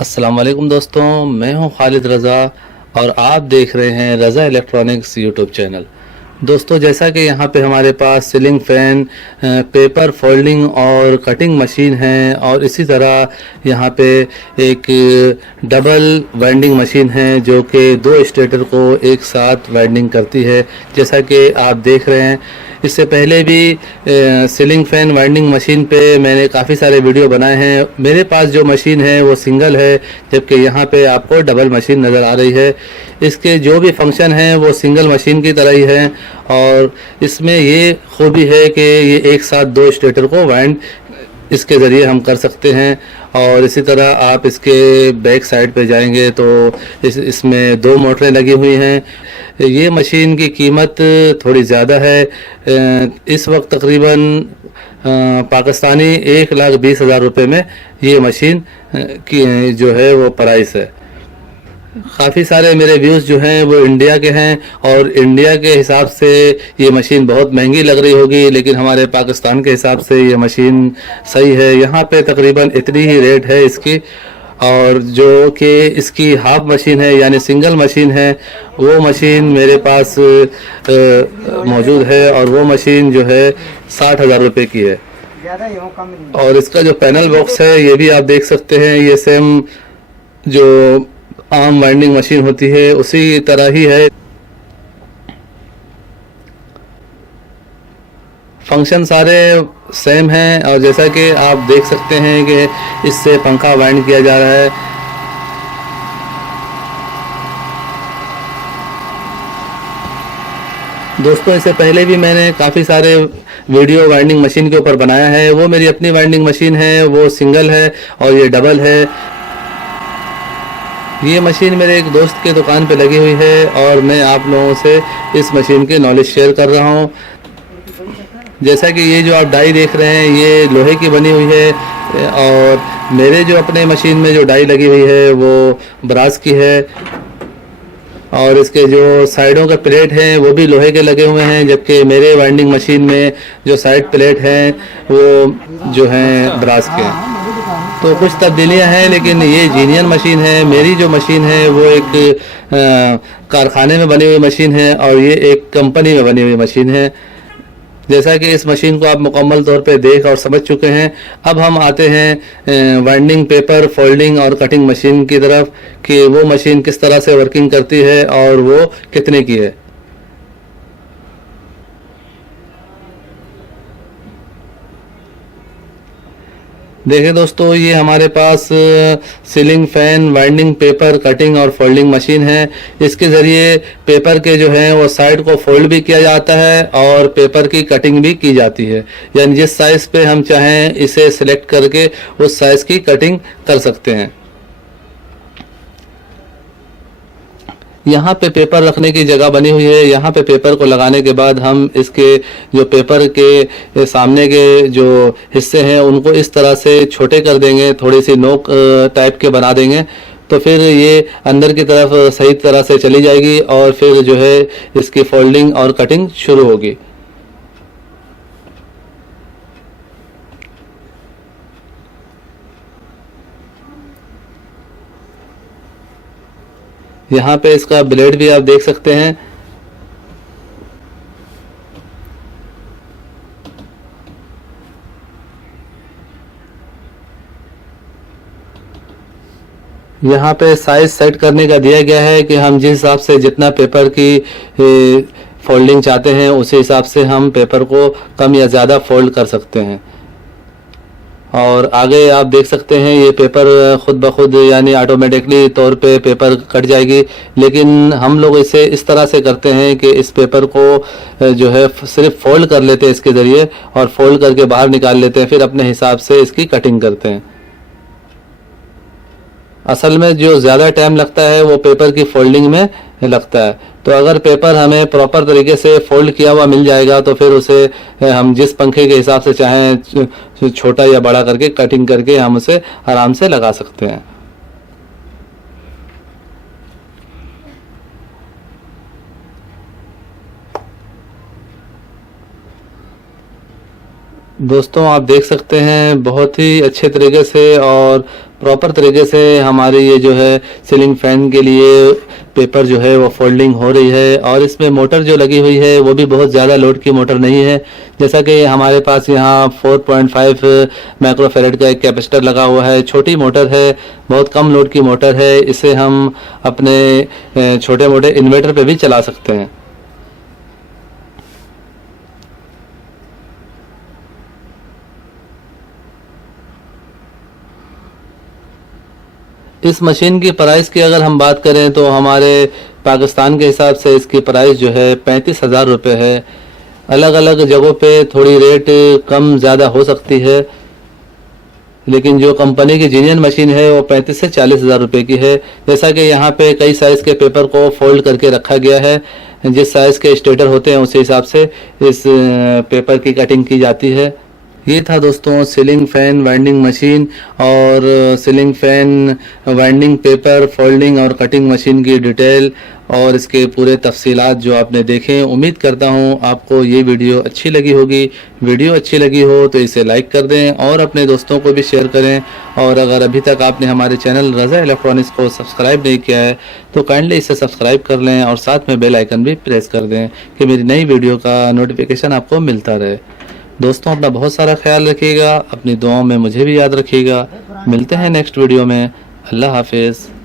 अस्सलाम वालेकुम दोस्तों, मैं हूं खालिद रज़ा और आप देख रहे हैं रज़ा इलेक्ट्रॉनिक्स यूट्यूब चैनल। दोस्तों, जैसा कि यहाँ पे हमारे पास सीलिंग फ़ैन, पेपर फोल्डिंग और कटिंग मशीन है और इसी तरह यहाँ पे एक डबल वाइंडिंग मशीन है जो कि दो स्टेटर को एक साथ वाइंडिंग करती है, जैसा कि आप देख रहे हैं। इससे पहले भी सीलिंग फ़ैन वाइंडिंग मशीन पे मैंने काफ़ी सारे वीडियो बनाए हैं। मेरे पास जो मशीन है वो सिंगल है, जबकि यहाँ पे आपको डबल मशीन नज़र आ रही है। इसके जो भी फंक्शन हैं वो सिंगल मशीन की तरह ही हैं और इसमें ये खूबी है कि ये एक साथ दो स्टेटर को वाइंड इसके ज़रिए हम कर सकते हैं। और इसी तरह आप इसके बैक साइड पे जाएंगे तो इसमें दो मोटरें लगी हुई हैं। ये मशीन की कीमत थोड़ी ज़्यादा है। इस वक्त तकरीबन पाकिस्तानी 1,20,000 रुपये में ये मशीन की जो है वो प्राइस है। काफ़ी सारे मेरे व्यूज़ जो हैं वो इंडिया के हैं और इंडिया के हिसाब से ये मशीन बहुत महंगी लग रही होगी, लेकिन हमारे पाकिस्तान के हिसाब से ये मशीन सही है। यहाँ पे तकरीबन इतनी ही रेट है इसकी। और जो कि इसकी हाफ मशीन है यानी सिंगल मशीन है, वो मशीन मेरे पास मौजूद है और वो मशीन जो है 60,000 रुपये की है। और इसका जो पैनल बॉक्स है ये भी आप देख सकते हैं, ये सेम जो आम वाइंडिंग मशीन होती है उसी तरह ही है। फंक्शन सारे सेम हैं और जैसा कि आप देख सकते हैं कि इससे पंखा वाइंड किया जा रहा है। दोस्तों, इससे पहले भी मैंने काफ़ी सारे वीडियो वाइंडिंग मशीन के ऊपर बनाया है। वो मेरी अपनी वाइंडिंग मशीन है, वो सिंगल है और ये डबल है। ये मशीन मेरे एक दोस्त के दुकान पे लगी हुई है और मैं आप लोगों से इस मशीन के नॉलेज शेयर कर रहा हूँ। जैसा कि ये जो आप डाई देख रहे हैं ये लोहे की बनी हुई है और मेरे जो अपने मशीन में जो डाई लगी हुई है वो ब्रास की है और इसके जो साइडों के प्लेट हैं वो भी लोहे के लगे हुए हैं, जबकि मेरे वाइंडिंग मशीन में जो साइड प्लेट हैं वो जो हैं ब्रास के। तो कुछ तब्दीलियां हैं, लेकिन ये जीनियन मशीन है। मेरी जो मशीन है वो एक कारखाने में बनी हुई मशीन है और ये एक कंपनी में बनी हुई मशीन है। जैसा कि इस मशीन को आप मुकम्मल तौर पे देख और समझ चुके हैं, अब हम आते हैं वाइंडिंग, पेपर फोल्डिंग और कटिंग मशीन की तरफ कि वो मशीन किस तरह से वर्किंग करती है और वो कितने की है। देखिए दोस्तों, ये हमारे पास ceiling fan winding, paper cutting और फोल्डिंग मशीन है। इसके ज़रिए पेपर के जो हैं वो साइड को फोल्ड भी किया जाता है और पेपर की कटिंग भी की जाती है, यानी जिस साइज़ पे हम चाहें इसे सिलेक्ट करके उस साइज़ की कटिंग कर सकते हैं। यहाँ पे पेपर रखने की जगह बनी हुई है। यहाँ पे पेपर को लगाने के बाद हम इसके जो पेपर के सामने के जो हिस्से हैं उनको इस तरह से छोटे कर देंगे, थोड़ी सी नोक टाइप के बना देंगे, तो फिर ये अंदर की तरफ सही तरह से चली जाएगी और फिर जो है इसकी फोल्डिंग और कटिंग शुरू होगी। यहाँ पे इसका ब्लेड भी आप देख सकते हैं। यहाँ पे साइज सेट करने का दिया गया है कि हम जिस हिसाब से जितना पेपर की फोल्डिंग चाहते हैं उसी हिसाब से हम पेपर को कम या ज़्यादा फोल्ड कर सकते हैं। और आगे आप देख सकते हैं ये पेपर खुद ब खुद यानी ऑटोमेटिकली तौर पे पेपर कट जाएगी, लेकिन हम लोग इसे इस तरह से करते हैं कि इस पेपर को जो है सिर्फ फोल्ड कर लेते हैं इसके ज़रिए और फोल्ड करके बाहर निकाल लेते हैं, फिर अपने हिसाब से इसकी कटिंग करते हैं। असल में जो ज़्यादा टाइम लगता है वो पेपर की फोल्डिंग में लगता है। तो अगर पेपर हमें प्रॉपर तरीके से फोल्ड किया हुआ मिल जाएगा तो फिर उसे हम जिस पंखे के हिसाब से चाहें छोटा या बड़ा करके कटिंग करके हम उसे आराम से लगा सकते हैं। दोस्तों आप देख सकते हैं बहुत ही अच्छे तरीके से और प्रॉपर तरीके से हमारी ये जो है सीलिंग फैन के लिए पेपर जो है वो फोल्डिंग हो रही है। और इसमें मोटर जो लगी हुई है वो भी बहुत ज़्यादा लोड की मोटर नहीं है। जैसा कि हमारे पास यहाँ 4.5 माइक्रोफैराड का एक कैपेसिटर लगा हुआ है, छोटी मोटर है, बहुत कम लोड की मोटर है। इसे हम अपने छोटे मोटे इन्वर्टर पे भी चला सकते हैं। इस मशीन की प्राइस की अगर हम बात करें तो हमारे पाकिस्तान के हिसाब से इसकी प्राइस जो है 35,000 रुपये है। अलग अलग जगहों पे थोड़ी रेट कम ज़्यादा हो सकती है, लेकिन जो कंपनी की जीनियन मशीन है वो 35 से 40,000 रुपये की है। जैसा कि यहाँ पे कई साइज़ के पेपर को फोल्ड करके रखा गया है, जिस साइज़ के स्टेटर होते हैं उसी हिसाब से इस पेपर की कटिंग की जाती है। ये था दोस्तों सीलिंग फैन वाइंडिंग मशीन और ceiling fan winding paper folding और कटिंग मशीन की डिटेल और इसके पूरे तफसीलात जो आपने देखे। उम्मीद करता हूँ आपको ये वीडियो अच्छी लगी होगी। वीडियो अच्छी लगी हो तो इसे लाइक कर दें और अपने दोस्तों को भी शेयर करें। और अगर अभी तक आपने हमारे चैनल रज़ा इलेक्ट्रॉनिक्स को सब्सक्राइब नहीं किया है तो काइंडली इसे सब्सक्राइब कर लें और साथ में बेल आइकन भी प्रेस कर दें कि मेरी नई वीडियो का नोटिफिकेशन आपको मिलता रहे। दोस्तों अपना बहुत सारा ख्याल रखिएगा, अपनी दुआओं में मुझे भी याद रखिएगा। मिलते हैं नेक्स्ट वीडियो में। अल्लाह हाफिज़।